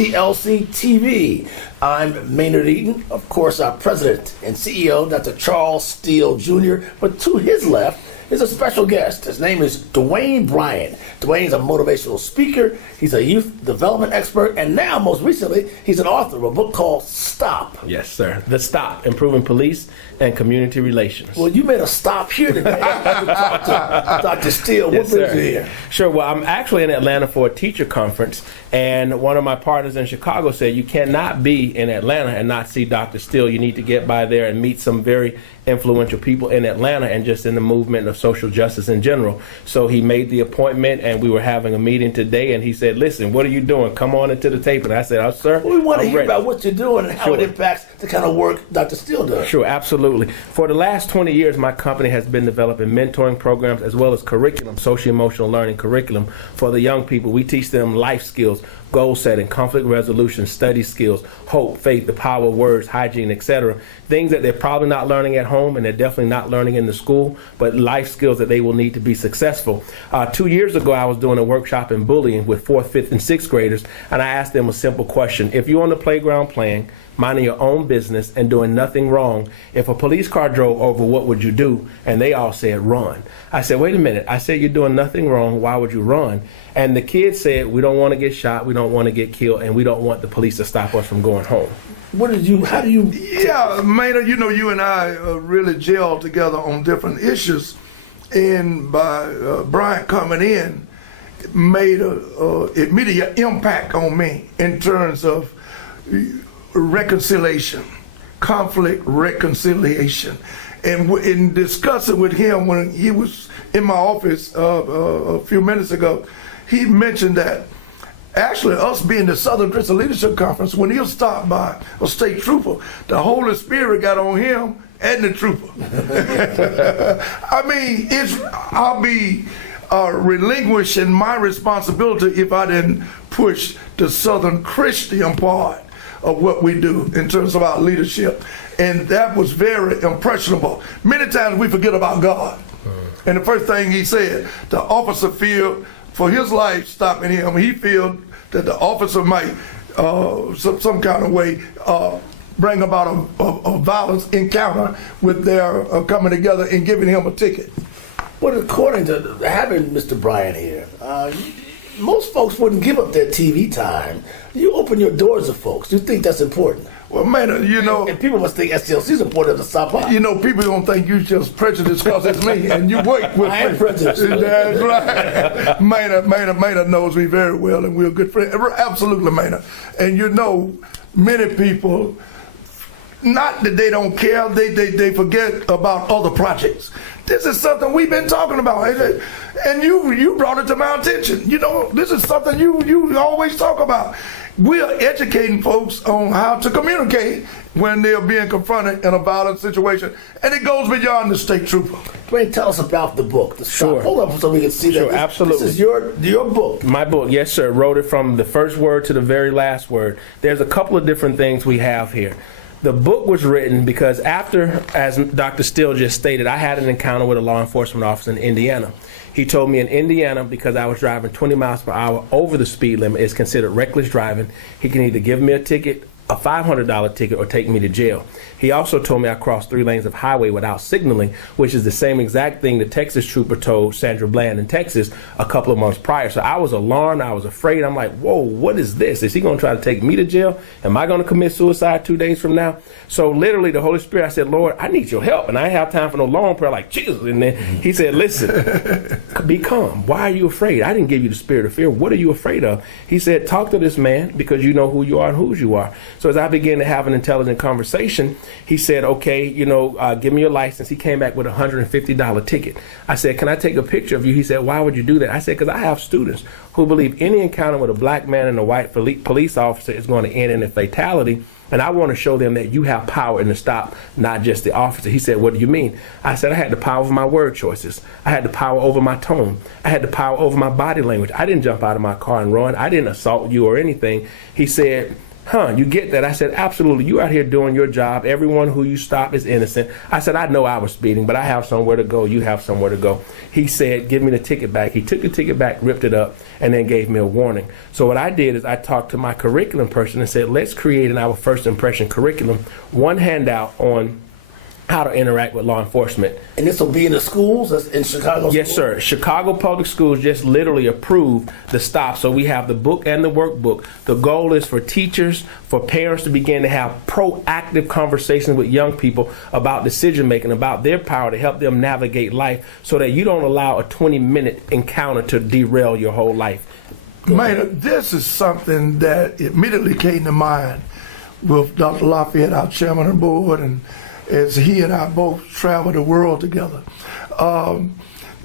SCLC TV. I'm Maynard Eaton, of course, our president and CEO, Dr. Charles Steele Jr., but to his left is a special guest. His name is Dwayne Bryant. Dwayne's a motivational speaker, he's a youth development expert, and now, most recently, he's an author of a book called Stop. Yes, sir. The Stop, Improving Police and Community Relations. Well, you made a stop here today to talk to Dr. Steele. What brings you here? Sure. Well, I'm actually in Atlanta for a teacher conference, and one of my partners in Chicago said you cannot be in Atlanta and not see Dr. Steele. You need to get by there and meet some very influential people in Atlanta and just in the movement of social justice in general. So he made the appointment, and we were having a meeting today, and he said, listen, what are you doing? Come on into the tape. And I said, oh, sir, well, we want to hear ready about what you're doing and how it impacts the kind of work Dr. Steele does. Sure, absolutely. For the last 20 years, my company has been developing mentoring programs as well as curriculum, social-emotional learning curriculum for the young people. We teach them life skills, goal setting, conflict resolution, study skills, hope, faith, the power of words, hygiene, etc. Things that they're probably not learning at home and they're definitely not learning in the school, but life skills that they will need to be successful. 2 years ago, I was doing a workshop in bullying with 4th, 5th, and 6th graders, and I asked them a simple question. If you're on the playground playing, minding your own business and doing nothing wrong, if a police car drove over, what would you do? And they all said, run. I said, wait a minute. I said, you're doing nothing wrong. Why would you run? And the kids said, we don't want to get shot, we don't want to get killed, and we don't want the police to stop us from going home. How do you? Yeah, Maynard, you and I really gelled together on different issues, and by Bryant coming in, made a immediate impact on me in terms of reconciliation, conflict reconciliation. And in discussing with him when he was in my office a few minutes ago, he mentioned that actually us being the Southern Christian Leadership Conference, when he was stopped by a state trooper, the Holy Spirit got on him and the trooper. I mean, I'll be relinquishing my responsibility if I didn't push the Southern Christian part of what we do in terms of our leadership. And that was very impressionable. Many times we forget about God. And the first thing he said, the officer feared for his life stopping him. He feared that the officer might some kind of way bring about a violence encounter with their coming together and giving him a ticket. But according to having Mr. Bryant here, most folks wouldn't give up their TV time. You open your doors to folks. You think that's important. Well, man, And people must think SCLC is important to stop by. People don't think you just prejudiced because it's me, and you work with I am prejudiced. That's right. Maynard knows me very well, and we're good friends. Absolutely, Maynard. And many people, not that they don't care, they forget about other projects. This is something we've been talking about, and you brought it to my attention. This is something you always talk about. We are educating folks on how to communicate when they're being confronted in a violent situation, and it goes beyond the state trooper. Dwayne, tell us about the book. Sure. Hold up so we can see that. Sure, absolutely. This is your book. My book, yes, sir. Wrote it from the first word to the very last word. There's a couple of different things we have here. The book was written because after, as Dr. Steele just stated, I had an encounter with a law enforcement officer in Indiana. He told me in Indiana, because I was driving 20 miles per hour over the speed limit, is considered reckless driving. He can either give me a ticket, a $500 ticket, or take me to jail. He also told me I crossed 3 lanes of highway without signaling, which is the same exact thing the Texas trooper told Sandra Bland in Texas a couple of months prior. So I was alarmed, I was afraid. I'm like, whoa, what is this? Is he gonna try to take me to jail? Am I gonna commit suicide 2 days from now? So literally the Holy Spirit, I said, Lord, I need your help. And I didn't have time for no long prayer like, Jesus. And then he said, listen, be calm. Why are you afraid? I didn't give you the spirit of fear. What are you afraid of? He said, talk to this man because you know who you are and whose you are. So as I began to have an intelligent conversation, he said, okay, give me your license. He came back with a $150 ticket. I said, can I take a picture of you? He said, why would you do that? I said, because I have students who believe any encounter with a black man and a white police officer is going to end in a fatality. And I want to show them that you have power in the stop, not just the officer. He said, what do you mean? I said, I had the power over my word choices. I had the power over my tone. I had the power over my body language. I didn't jump out of my car and run. I didn't assault you or anything. He said, you get that? I said, absolutely. You out here doing your job. Everyone who you stop is innocent. I said, I know I was speeding, but I have somewhere to go. You have somewhere to go. He said, give me the ticket back. He took the ticket back, ripped it up, and then gave me a warning. So what I did is I talked to my curriculum person and said, let's create in our first impression curriculum one handout on how to interact with law enforcement. And this will be in the schools in Chicago? Yes, sir. Chicago Public Schools just literally approved the stop. So we have the book and the workbook. The goal is for teachers, for parents to begin to have proactive conversations with young people about decision making, about their power to help them navigate life so that you don't allow a 20-minute encounter to derail your whole life. Maynard, this is something that immediately came to mind with Dr. Lafayette, our chairman of the board, and as he and I both travel the world together.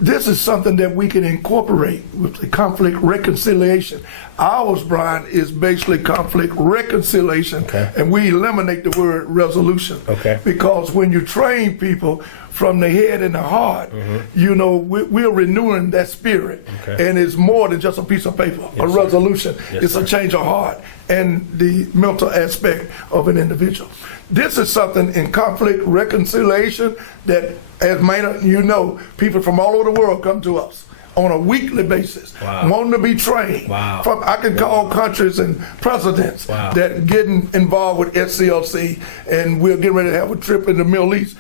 This is something that we can incorporate with the conflict reconciliation. Ours, Brian, is basically conflict reconciliation, and we eliminate the word resolution. Because when you train people from the head and the heart, you know, we're renewing that spirit. And it's more than just a piece of paper, a resolution. It's a change of heart and the mental aspect of an individual. This is something in conflict reconciliation that, as Maynard, you know, people from all over the world come to us on a weekly basis, wanting to be trained. From I can call countries and presidents that getting involved with SCLC, and we're getting ready to have a trip in the Middle East.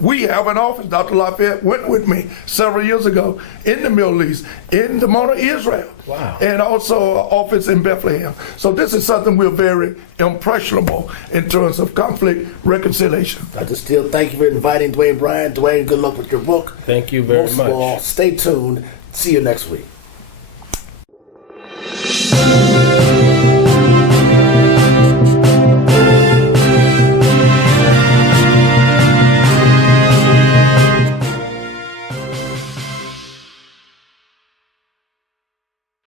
We have an office. Dr. Lafayette went with me several years ago in the Middle East, in the Mona, Israel, and also an office in Bethlehem. So this is something we're very impressionable in terms of conflict reconciliation. Dr. Steele, thank you for inviting Dwayne Bryant. Dwayne, good luck with your book. Thank you very much. Most of all, stay tuned. See you next week.